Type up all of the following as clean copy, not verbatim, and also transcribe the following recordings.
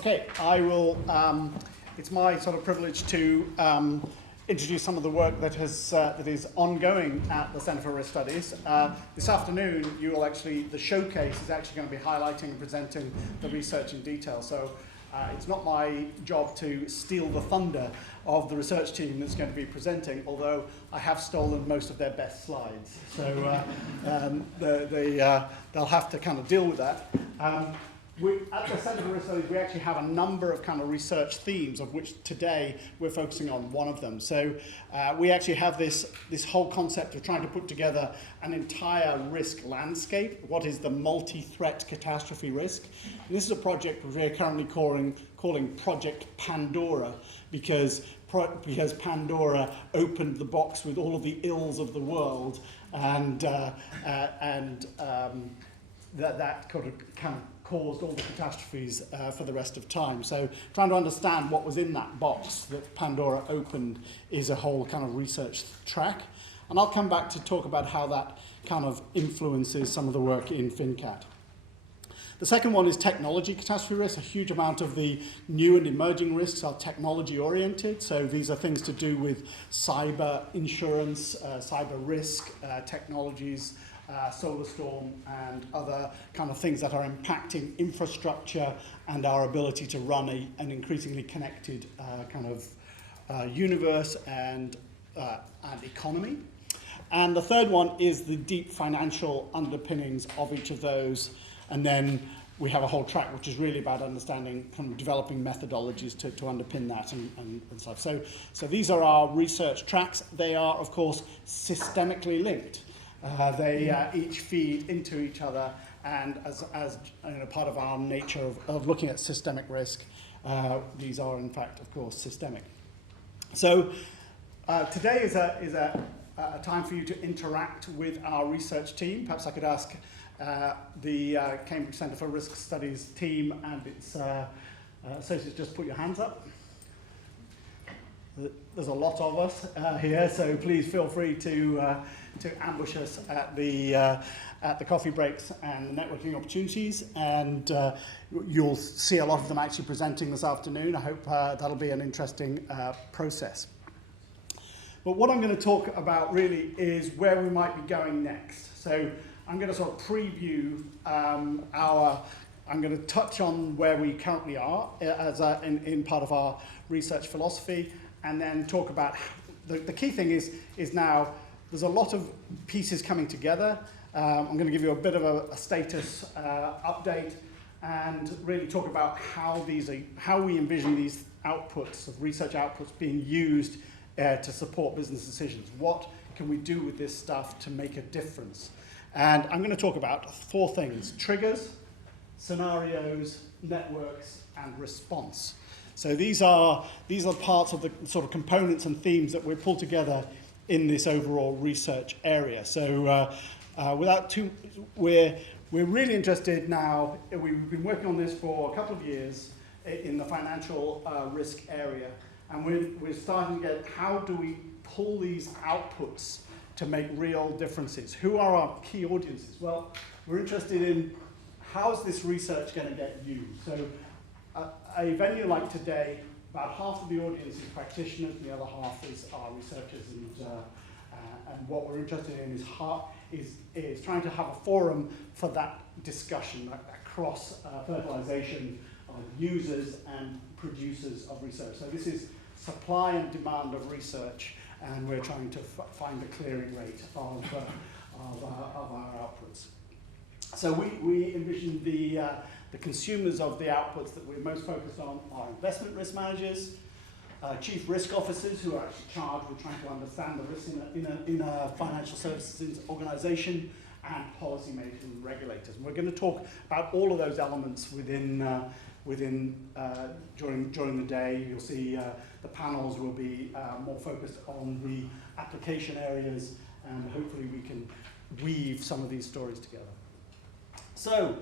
Okay, I will, it's my sort of privilege to introduce some of the work that is ongoing at the Centre for Risk Studies. This afternoon, the showcase is actually going to be highlighting and presenting the research in detail. So it's not my job to steal the thunder of the research team that's going to be presenting, although I have stolen most of their best slides. So they'll have to kind of deal with that. At the Centre for Risk Studies, we actually have a number of kind of research themes, of which today we're focusing on one of them. So we actually have this whole concept of trying to put together an entire risk landscape. What is the multi-threat catastrophe risk? And this is a project we're currently calling Project Pandora, because Pandora opened the box with all of the ills of the world, and that kind of caused all the catastrophes for the rest of time. So trying to understand what was in that box that Pandora opened is a whole kind of research track. And I'll come back to talk about how that kind of influences some of the work in FinCat. The second one is technology catastrophe risk. A huge amount of the new and emerging risks are technology oriented. So these are things to do with cyber insurance, cyber risk, technologies, solar storm, and other kind of things that are impacting infrastructure and our ability to run an increasingly connected kind of universe and economy. And the third one is the deep financial underpinnings of each of those. And then we have a whole track which is really about understanding, kind of developing methodologies to underpin that and stuff. So these are our research tracks. They are, of course, systemically linked. They each feed into each other, and as you know, part of our nature of looking at systemic risk, these are in fact, of course, systemic. So today is a time for you to interact with our research team. Perhaps I could ask the Cambridge Centre for Risk Studies team and its associates just put your hands up. There's a lot of us here, so please feel free to ambush us at the coffee breaks and the networking opportunities, and you'll see a lot of them actually presenting this afternoon. I hope that'll be an interesting process. But what I'm going to talk about really is where we might be going next. So I'm going to sort of preview I'm going to touch on where we currently are as in part of our research philosophy, and then talk about the key thing is now there's a lot of pieces coming together. I'm going to give you a bit of a status update and really talk about how we envision these outputs, of research outputs, being used to support business decisions. What can we do with this stuff to make a difference? And I'm going to talk about 4 things: triggers, scenarios, networks, and response. So these are parts of the sort of components and themes that we pull together in this overall research area. So we're really interested now. We've been working on this for a couple of years in the financial risk area, and we're starting to get, how do we pull these outputs to make real differences? Who are our key audiences? Well, we're interested in how's this research going to get used. So a venue like today, about half of the audience is practitioners, and the other half are researchers, and what we're interested in is trying to have a forum for that discussion, that cross-fertilization of users and producers of research. So this is supply and demand of research, and we're trying to find the clearing rate of our outputs. So we envision the consumers of the outputs that we're most focused on are investment risk managers, chief risk officers who are actually charged with trying to understand the risks in a financial services organization, and policymakers and regulators. And we're going to talk about all of those elements during the day. You'll see the panels will be more focused on the application areas, and hopefully we can weave some of these stories together. So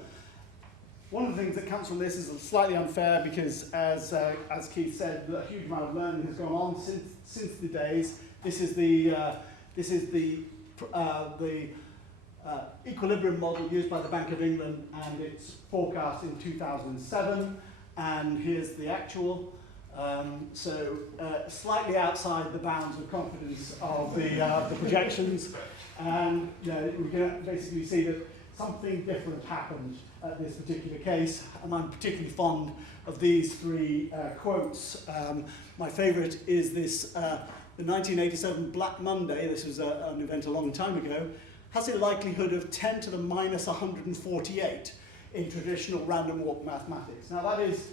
one of the things that comes from this is slightly unfair, because as Keith said, a huge amount of learning has gone on since the days. This is the equilibrium model used by the Bank of England, and it's forecast in 2007. and here's the actual. Slightly outside the bounds of confidence of the projections, and we can basically see that something different happened at this particular case, and I'm particularly fond of these three quotes. My favourite is this, the 1987 Black Monday, this was an event a long time ago, has a likelihood of 10 to the minus 148 in traditional random walk mathematics. Now that is,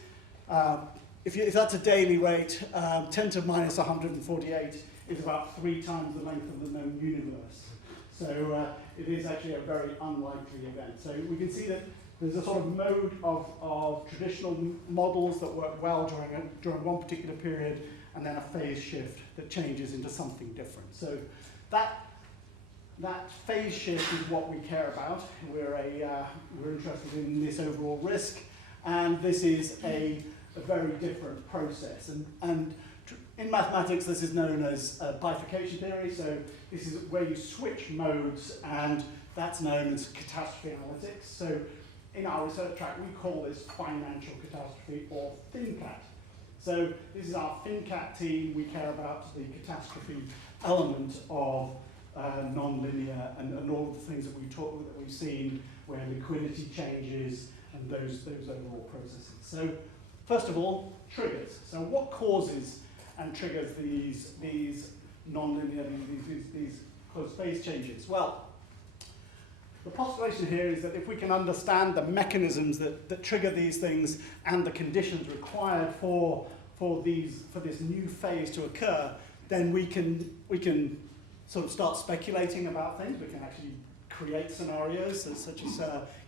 if that's a daily rate, 10 to minus 148 is about 3 times the length of the known universe. So it is actually a very unlikely event. So we can see that there's a sort of mode of traditional models that work well during one particular period, and then a phase shift that changes into something different. So that phase shift is what we care about. We're interested in this overall risk, and this is a very different process. And in mathematics, this is known as bifurcation theory. So this is where you switch modes, and that's known as catastrophe analytics. So in our research track, we call this financial catastrophe, or FinCat. So this is our FinCat team. We care about the catastrophe element of non-linear and all of the things that we've seen, where liquidity changes and those overall processes. So first of all, triggers. So what causes and triggers these non-linear, these close phase changes? Well, the postulation here is that if we can understand the mechanisms that trigger these things and the conditions required for this new phase to occur, then we can sort of start speculating about things. We can actually create scenarios, such as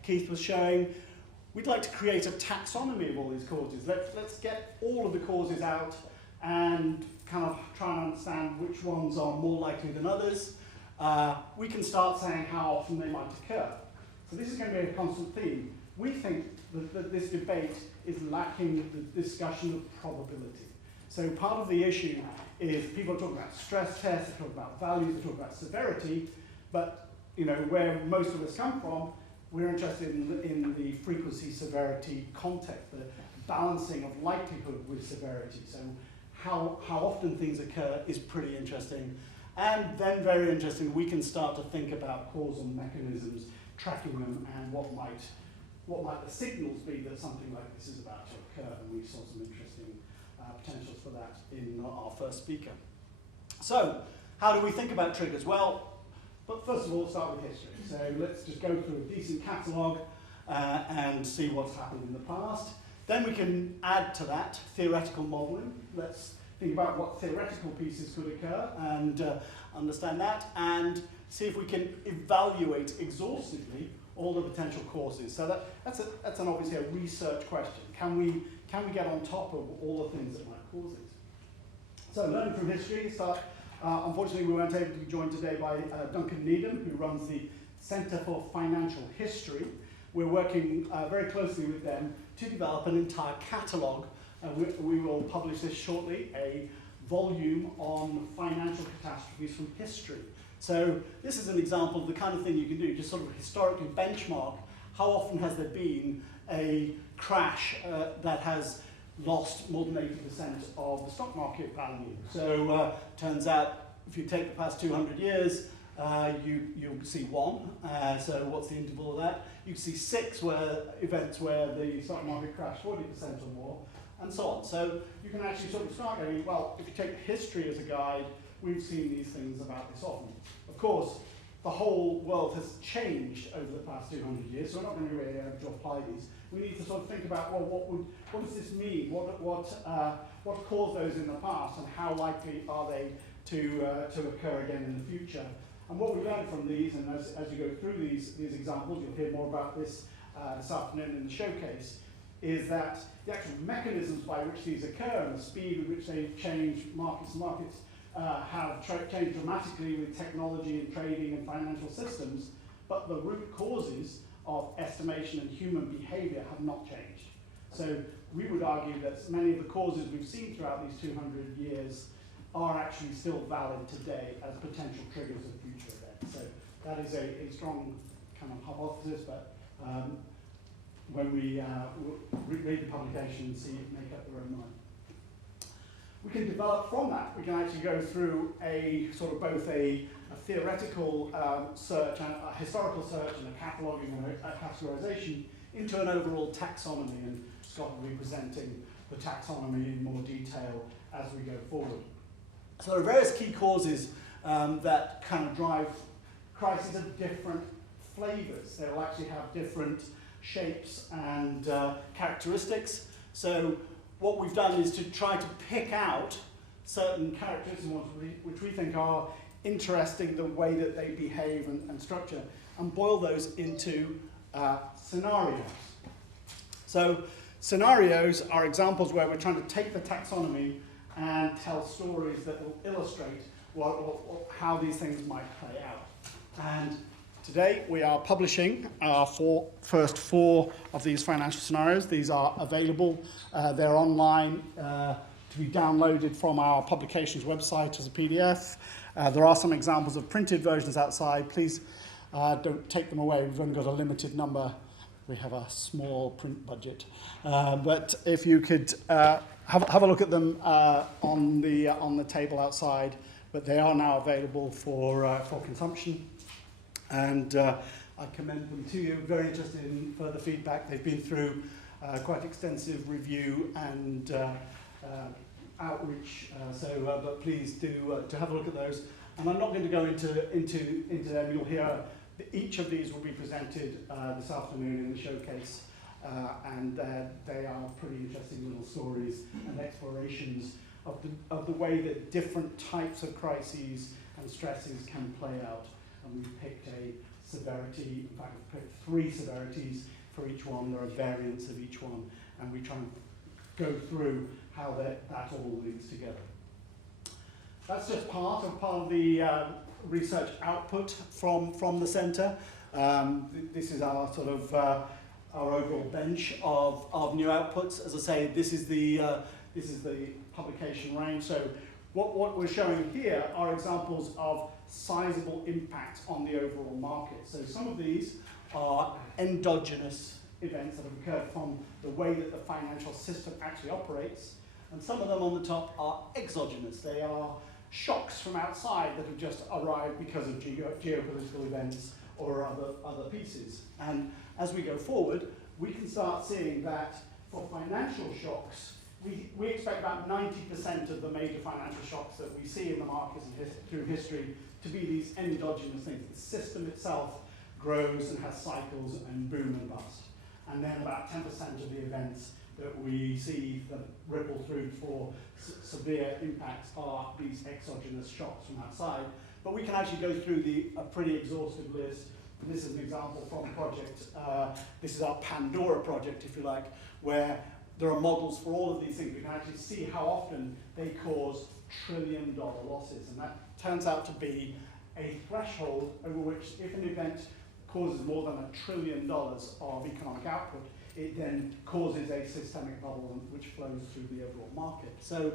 Keith was showing. We'd like to create a taxonomy of all these causes. Let's get all of the causes out and kind of try and understand which ones are more likely than others. We can start saying how often they might occur. So this is going to be a constant theme. We think that this debate is lacking the discussion of probability. So part of the issue is people talk about stress tests, they talk about values, they talk about severity, but where most of us come from, we're interested in the frequency-severity context, the balancing of likelihood with severity. So how often things occur is pretty interesting. And then very interesting, we can start to think about causal mechanisms, tracking them, and what might the signals be that something like this is about to occur. And we saw some interesting potentials for that in our first speaker. So how do we think about triggers? Well, but first of all, start with history. So let's just go through a decent catalogue and see what's happened in the past. Then we can add to that theoretical modelling. Let's think about what theoretical pieces could occur and understand that, and see if we can evaluate exhaustively all the potential causes. So that's obviously a research question. Can we get on top of all the things that might cause it? So learning from history, unfortunately we weren't able to be joined today by Duncan Needham, who runs the Centre for Financial History. We're working very closely with them to develop an entire catalogue. We will publish this shortly, a volume on financial catastrophes from history. So this is an example of the kind of thing you can do, just sort of historically benchmark how often has there been a crash that has lost more than 80% of the stock market value. So turns out if you take the past 200 years, you'll see 1. So what's the interval of that? You can see 6 events where the stock market crashed 40% or more, and so on. So you can actually sort of start going, well, if you take history as a guide, we've seen these things about this often. Of course, the whole world has changed over the past 200 years, so we're not going to be really able to apply these. We need to sort of think about, well, what does this mean? What caused those in the past, and how likely are they to occur again in the future? And what we learned from these, and as you go through these examples, you'll hear more about this this afternoon in the showcase, is that the actual mechanisms by which these occur and the speed with which they change markets have changed dramatically with technology and trading and financial systems, but the root causes of estimation and human behavior have not changed. So we would argue that many of the causes we've seen throughout these 200 years are actually still valid today as potential triggers of future events. So that is a strong kind of hypothesis, but when we read the publication and make up their own mind. We can develop from that. We can actually go through a sort of both a theoretical search and a historical search and a cataloguing and a categorization into an overall taxonomy, and Scott will be presenting the taxonomy in more detail as we go forward. So there are various key causes that kind of drive crises of different flavors. They will actually have different shapes and characteristics. So what we've done is to try to pick out certain characteristics which we think are interesting, the way that they behave and structure, and boil those into scenarios. So scenarios are examples where we're trying to take the taxonomy and tell stories that will illustrate how these things might play out. And today we are publishing our first four of these financial scenarios. These are available. They're online to be downloaded from our publications website as a PDF. There are some examples of printed versions outside. Please don't take them away. We've only got a limited number. We have a small print budget. But if you could have a look at them on the table outside. But they are now available for consumption. And I commend them to you. Very interested in further feedback. They've been through quite extensive review and outreach. But please do to have a look at those. And I'm not going to go into them. You'll hear each of these will be presented this afternoon in the showcase, and they are pretty interesting little stories and explorations of the way that different types of crises and stresses can play out. And we've picked a severity, in fact we've picked 3 severities for each one. There are variants of each one, and we try and go through how that all links together. That's just part of the research output from the centre. This is our sort of our overall bench of new outputs. As I say, this is the publication range. So what we're showing here are examples of sizable impacts on the overall market. So some of these are endogenous events that have occurred from the way that the financial system actually operates, and some of them on the top are exogenous. They are shocks from outside that have just arrived because of geopolitical events or other pieces. And as we go forward, we can start seeing that for financial shocks, we expect about 90% of the major financial shocks that we see in the markets and through history to be these endogenous things. The system itself grows and has cycles and boom and bust. And then about 10% of the events that we see that ripple through for severe impacts are these exogenous shocks from outside. But we can actually go through a pretty exhaustive list. And this is an example from a project. This is our Pandora project, if you like, where there are models for all of these things. We can actually see how often they cause trillion-dollar losses. And that turns out to be a threshold over which, if an event causes more than $1 trillion of economic output, it then causes a systemic bubble which flows through the overall market. So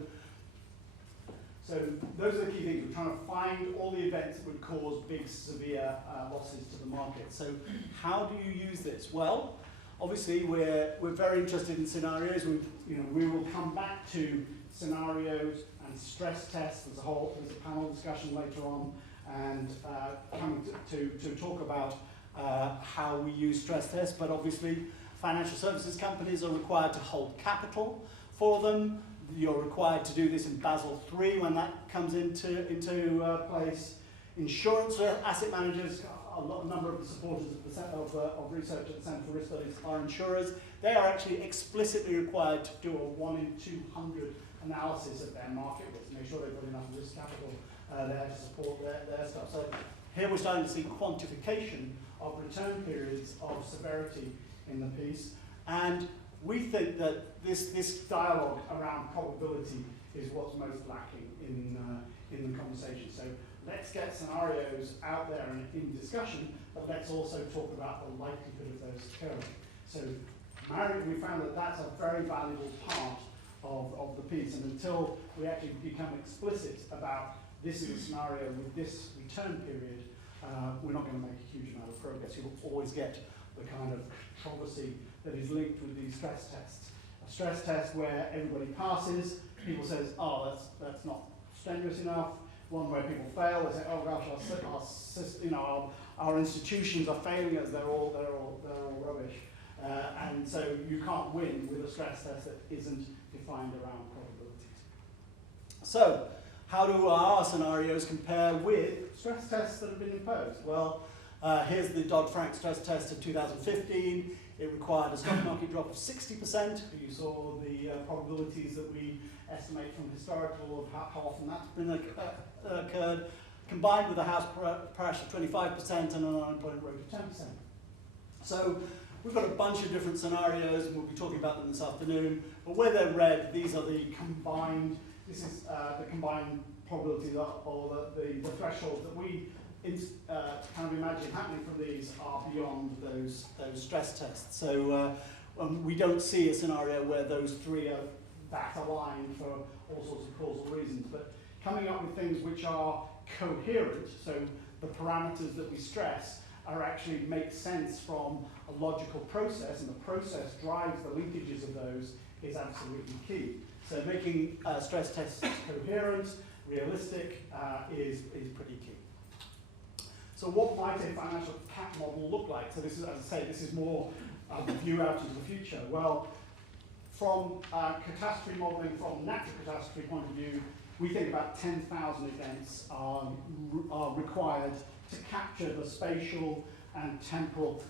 those are the key things. We're trying to find all the events that would cause big, severe losses to the market. So how do you use this? Well, obviously we're very interested in scenarios. We will come back to scenarios and stress tests. There's a panel discussion later on, and coming to talk about how we use stress tests. But obviously, financial services companies are required to hold capital for them. You're required to do this in Basel III when that comes into place. Insurance asset managers, a number of the supporters of research at the Centre for Risk Studies are insurers. They are actually explicitly required to do a 1 in 200 analysis of their market risk to make sure they've got enough risk capital there to support their stuff. So here we're starting to see quantification of return periods of severity in the piece, and we think that this dialogue around probability is what's most lacking in the conversation. So let's get scenarios out there and in discussion, but let's also talk about the likelihood of those occurring. So we found that that's a very valuable part of the piece, and until we actually become explicit about this is a scenario with this return period, we're not going to make a huge amount of progress. You'll always get the kind of controversy that is linked with these stress tests. A stress test where everybody passes, people says, oh, that's not strenuous enough. One where people fail, they say, oh gosh, our institutions are failing us, they're all rubbish. And so you can't win with a stress test that isn't defined around probabilities. So, how do our scenarios compare with stress tests that have been imposed? Well, here's the Dodd-Frank stress test of 2015. It required a stock market drop of 60%. You saw the probabilities that we estimate from historical of how often that's been occurred, combined with a house crash of 25% and an unemployment rate of 10%. So we've got a bunch of different scenarios, and we'll be talking about them this afternoon. But where they're red, these are the combined. This is the combined probabilities, or the thresholds that we kind of imagine happening from these are beyond those stress tests. So we don't see a scenario where those three are that aligned for all sorts of causal reasons. But coming up with things which are coherent, so the parameters that we stress are actually make sense from a logical process, and the process drives the linkages of those, is absolutely key. So making stress tests coherent, realistic, is pretty key. So what might a financial cat model look like? So this is, as I say, this is more of a view out into the future. Well, from catastrophe modeling, from natural catastrophe point of view, we think about 10,000 events are required to capture the spatial and temporal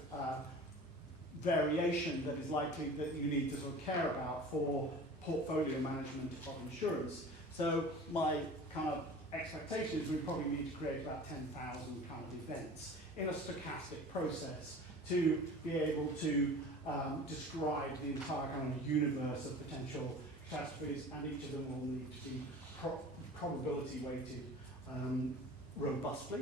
variation that is likely that you need to sort of care about for portfolio management of insurance. So my kind of expectation is we probably need to create about 10,000 kind of events in a stochastic process to be able to describe the entire kind of universe of potential catastrophes, and each of them will need to be probability weighted robustly.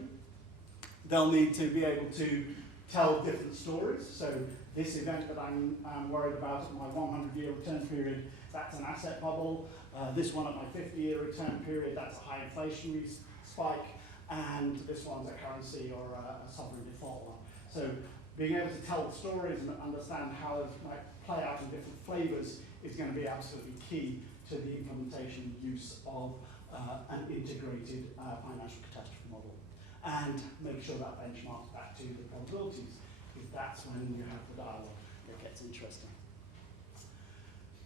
They'll need to be able to tell different stories. So this event that I'm worried about at my 100-year return period, that's an asset bubble. This one at my 50-year return period, that's a high inflationary spike. And this one's a currency or a sovereign default one. So being able to tell the stories and understand how those might play out in different flavors is going to be absolutely key to the implementation and use of an integrated financial catastrophe model. And make sure that benchmarks back to the probabilities, because that's when you have the dialogue that gets interesting.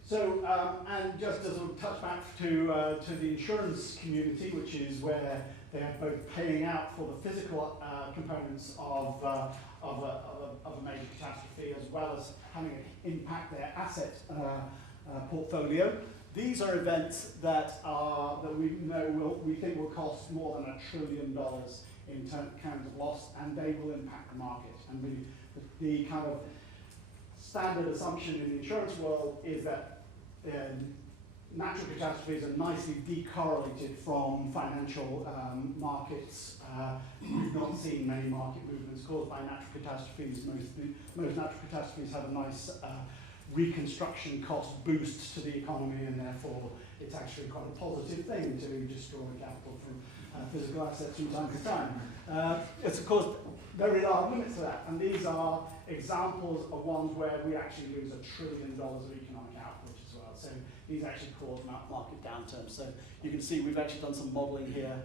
So, and just as a touch back to the insurance community, which is where they are both paying out for the physical components of a major catastrophe, as well as having it impact their asset portfolio. These are events that we think will cost more than $1 trillion in terms of loss, and they will impact the market. And the kind of standard assumption in the insurance world is that natural catastrophes are nicely decorrelated from financial markets. We've not seen many market movements caused by natural catastrophes. Most natural catastrophes have a nice reconstruction cost boost to the economy, and therefore it's actually quite a positive thing to destroy capital from physical assets from time to time. It's of course very large limits to that, and these are examples of ones where we actually lose $1 trillion of economic output as well. So these actually cause market downturns. So you can see we've actually done some modelling here,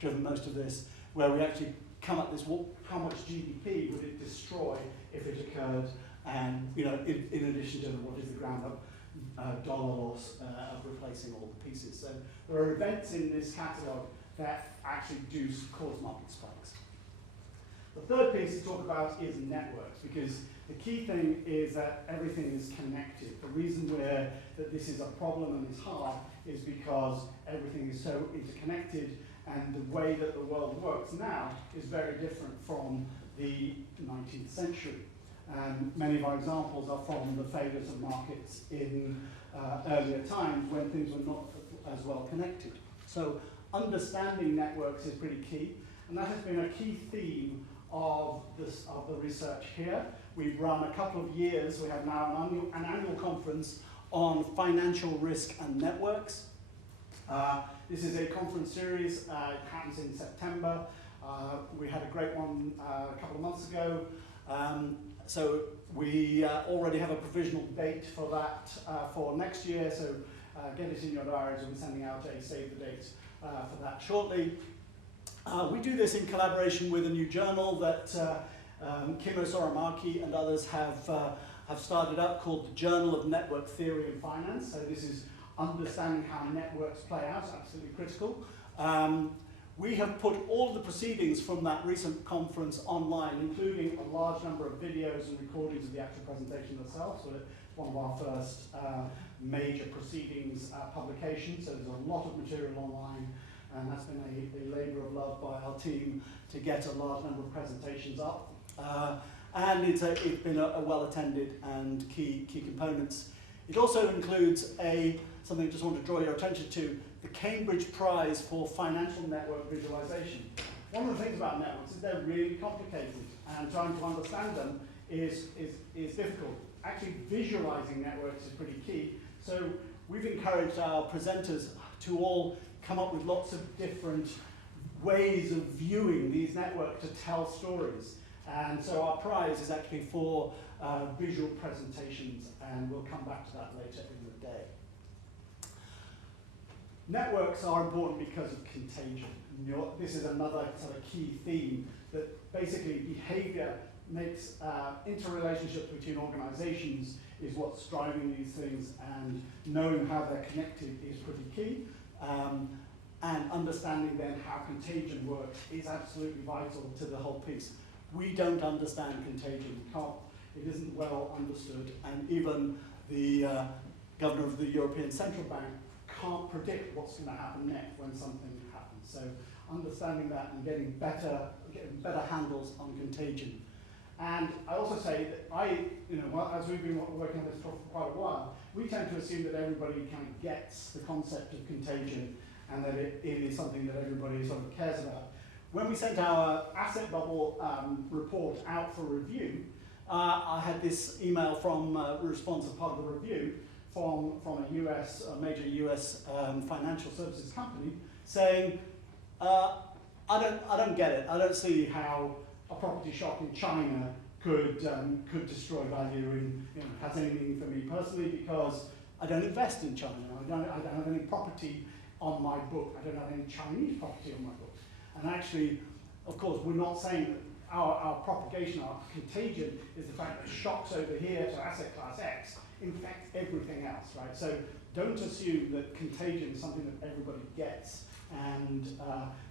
driven most of this, where we actually come up with how much GDP would it destroy if it occurred, and in addition to what is the ground up dollar loss of replacing all the pieces. So there are events in this catalogue that actually do cause market spikes. The third piece to talk about is networks, because the key thing is that everything is connected. The reason that this is a problem and is hard is because everything is so interconnected, and the way that the world works now is very different from the 19th century. Many of our examples are from the failures of markets in earlier times when things were not as well connected. So understanding networks is pretty key, and that has been a key theme of the research here. We've run a couple of years. We have now an annual conference on financial risk and networks. This is a conference series. It happens in September. We had a great one a couple of months ago. So we already have a provisional date for that for next year, so get it in your diaries. We'll be sending out a save the date for that shortly. We do this in collaboration with a new journal that Kimmo Soramaki and others have started up called the Journal of Network Theory and Finance. So this is understanding how networks play out, absolutely critical. We have put all the proceedings from that recent conference online, including a large number of videos and recordings of the actual presentation itself. So it's one of our first major proceedings publications. So there's a lot of material online, and that's been a labour of love by our team to get a large number of presentations up. And it's been a well-attended and key components. It also includes something I just want to draw your attention to, the Cambridge Prize for Financial Network Visualization. One of the things about networks is they're really complicated, and trying to understand them is difficult. Actually, visualizing networks is pretty key. So we've encouraged our presenters to all come up with lots of different ways of viewing these networks to tell stories. And so our prize is actually for visual presentations, and we'll come back to that later in the day. Networks are important because of contagion. This is another sort of key theme, that basically behavior makes interrelationships between organizations is what's driving these things, and knowing how they're connected is pretty key. And understanding then how contagion works is absolutely vital to the whole piece. We don't understand contagion. It isn't well understood, and even the governor of the European Central Bank can't predict what's going to happen next when something happens. So understanding that and getting better handles on contagion. And I also say that as we've been working on this for quite a while, we tend to assume that everybody kind of gets the concept of contagion, and that it is something that everybody sort of cares about. When we sent our asset bubble report out for review, I had this email from a responsive part of the review from a major US financial services company saying, I don't get it. I don't see how a property shock in China could destroy value and has anything for me personally, because I don't invest in China. I don't have any property on my book. I don't have any Chinese property on my book. And actually, of course, we're not saying that our propagation, our contagion, is the fact that shocks over here to asset class X infect everything else, right? So don't assume that contagion is something that everybody gets, and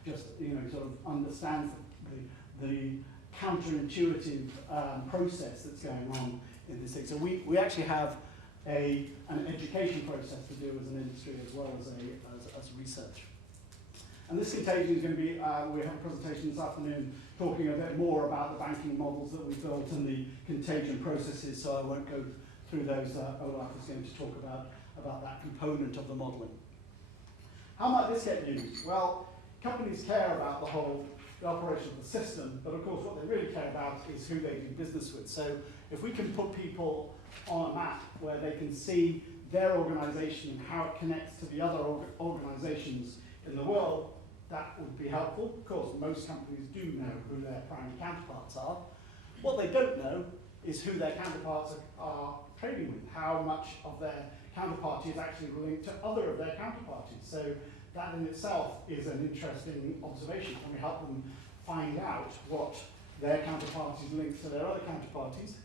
just sort of understand the counterintuitive process that's going on in this thing. So we actually have an education process to do as an industry as well as research. And this contagion is going to be, we have a presentation this afternoon talking a bit more about the banking models that we built and the contagion processes, so I won't go through those. Olaf is going to talk about that component of the modeling. How might this get used? Well, companies care about the operation of the system, but of course what they really care about is who they do business with. So if we can put people on a map where they can see their organization and how it connects to the other organizations in the world, that would be helpful. Of course, most companies do know who their primary counterparts are. What they don't know is who their counterparts are trading with, how much of their counterparty is actually linked to other of their counterparties. So that in itself is an interesting observation. Can we help them find out what their counterparties link to their other counterparties?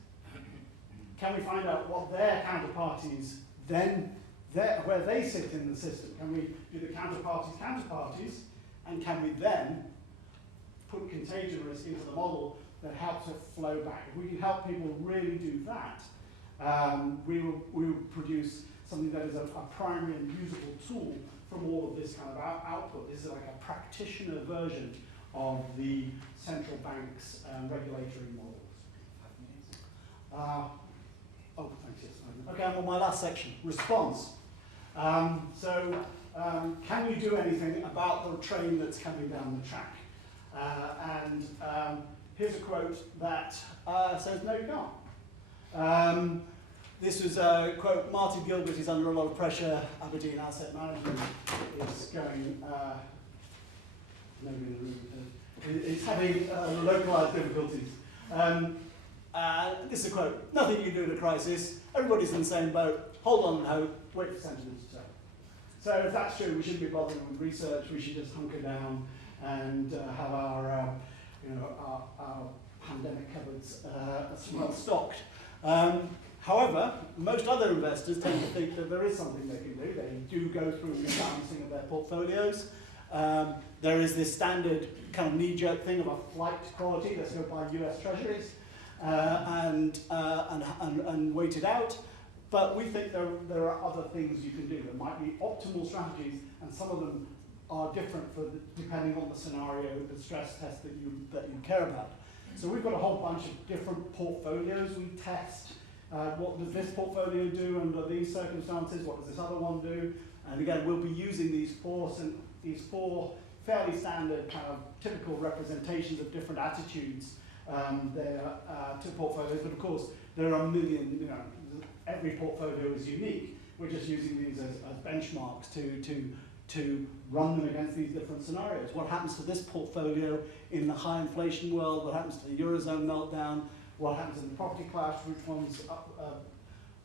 Can we find out what their counterparties then, where they sit in the system? Can we do the counterparties, and can we then put contagion risk into the model that helps it flow back? If we can help people really do that, we will produce something that is a primary and usable tool from all of this kind of output. This is like a practitioner version of the central bank's regulatory models. 5 minutes. Oh, thanks, yes. Okay, I'm on my last section, response. Can we do anything about the train that's coming down the track? Here's a quote that says, no, you can't. This was a quote, Martin Gilbert is under a lot of pressure, Aberdeen Asset Management is going, nobody in the room, is having localized difficulties. this is a quote: "Nothing you can do in a crisis. Everybody's in the same boat. Hold on and hope. Wait for sentiment to tell." So if that's true, we shouldn't be bothering with research. We should just hunker down and have our, our pandemic cupboards well stocked. However, most other investors tend to think that there is something they can do. They do go through rebalancing of their portfolios. There is this standard kind of knee-jerk thing about flight to quality. Let's go buy US Treasuries and wait it out. But we think there are other things you can do. There might be optimal strategies, and some of them are different depending on the scenario, the stress test that you care about. So we've got a whole bunch of different portfolios we test. What does this portfolio do under these circumstances? What does this other one do? And again, we'll be using these four fairly standard kind of typical representations of different attitudes to portfolios. But of course, there are a million, every portfolio is unique. We're just using these as benchmarks to run them against these different scenarios. What happens to this portfolio in the high inflation world? What happens to the Eurozone meltdown? What happens in the property clash? Which one's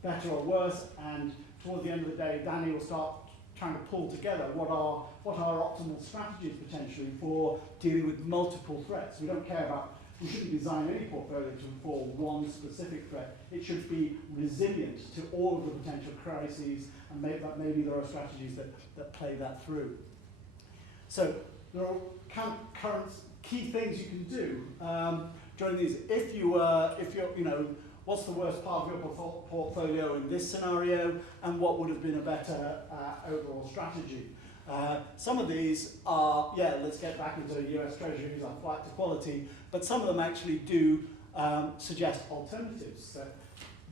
better or worse? And towards the end of the day, Danny will start trying to pull together what are optimal strategies potentially for dealing with multiple threats. We don't care about, we shouldn't design any portfolio for one specific threat. It should be resilient to all of the potential crises, and maybe there are strategies that play that through. So there are current key things you can do during these. If you're, what's the worst part of your portfolio in this scenario, and what would have been a better overall strategy? Some of these are, let's get back into US Treasuries on flight to quality, but some of them actually do suggest alternatives. So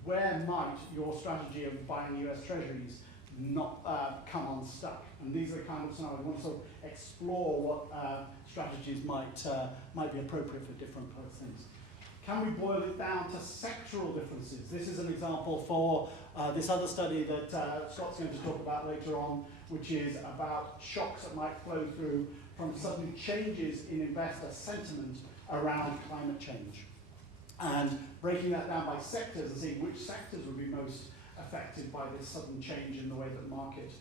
where might your strategy of buying US Treasuries not come unstuck? And these are the kind of scenarios we want to sort of explore what strategies might be appropriate for different things. Can we boil it down to sectoral differences? This is an example for this other study that Scott's going to talk about later on, which is about shocks that might flow through from sudden changes in investor sentiment around climate change. And breaking that down by sectors and seeing which sectors would be most affected by this sudden change in the way that the market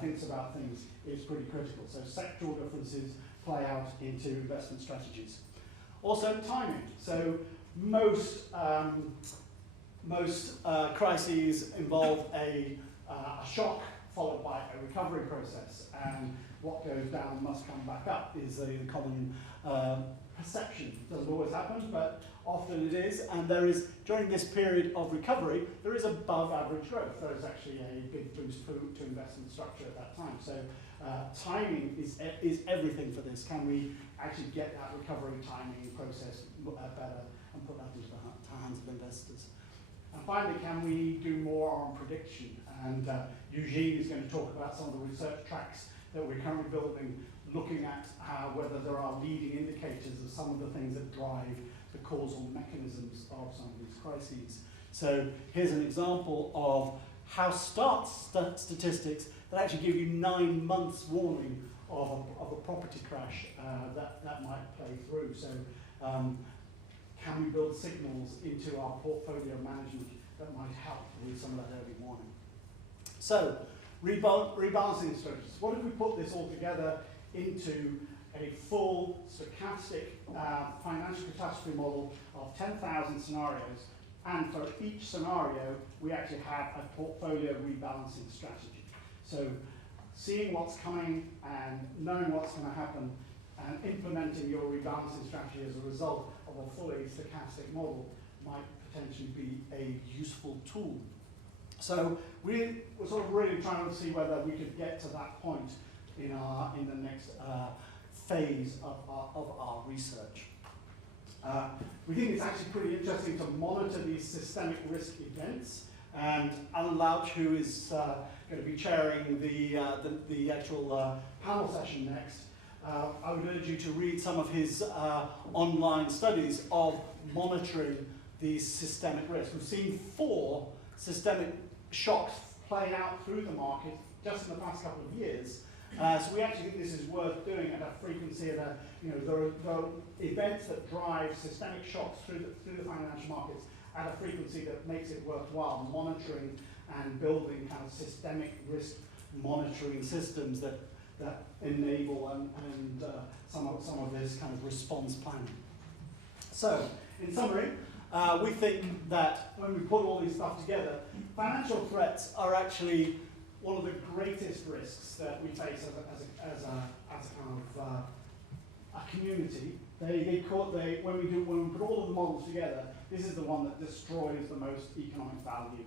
thinks about things is pretty critical. So sectoral differences play out into investment strategies. Also timing. So most crises involve a shock followed by a recovery process, and what goes down must come back up is the common perception. It doesn't always happen, but often it is, and there is, during this period of recovery, there is above average growth. There is actually a big boost to investment structure at that time. So timing is everything for this. Can we actually get that recovery timing process better and put that into the hands of investors? And finally, can we do more on prediction? And Eugene is going to talk about some of the research tracks that we're currently building, looking at whether there are leading indicators of some of the things that drive the causal mechanisms of some of these crises. So here's an example of how statistics that actually give you 9 months warning of a property crash that might play through. So can we build signals into our portfolio management that might help with some of that early warning? So rebalancing strategies. What if we put this all together into a full stochastic financial catastrophe model of 10,000 scenarios, and for each scenario we actually have a portfolio rebalancing strategy. So seeing what's coming and knowing what's going to happen and implementing your rebalancing strategy as a result of a fully stochastic model might potentially be a useful tool. So we're sort of really trying to see whether we could get to that point in the next phase of our research. We think it's actually pretty interesting to monitor these systemic risk events, and Alan Louch, who is going to be chairing the actual panel session next, I would urge you to read some of his online studies of monitoring these systemic risks. We've seen 4 systemic shocks play out through the market just in the past couple of years. So we actually think this is worth doing at a frequency there are events that drive systemic shocks through the financial markets at a frequency that makes it worthwhile monitoring and building kind of systemic risk monitoring systems that enable and some of this kind of response planning. So, in summary, we think that when we put all these stuff together, financial threats are actually one of the greatest risks that we face as a kind of a community. When we put all of the models together, this is the one that destroys the most economic value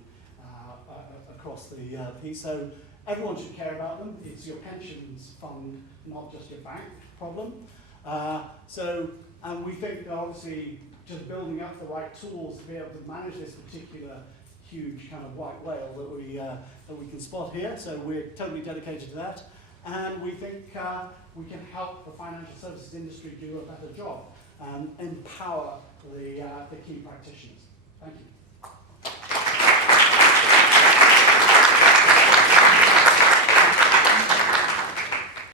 across the piece. So everyone should care about them. It's your pensions fund, not just your bank problem. And we think that obviously just building up the right tools to be able to manage this particular huge kind of white whale that we can spot here. So we're totally dedicated to that. And we think we can help the financial services industry do a better job and empower the key practitioners. Thank you.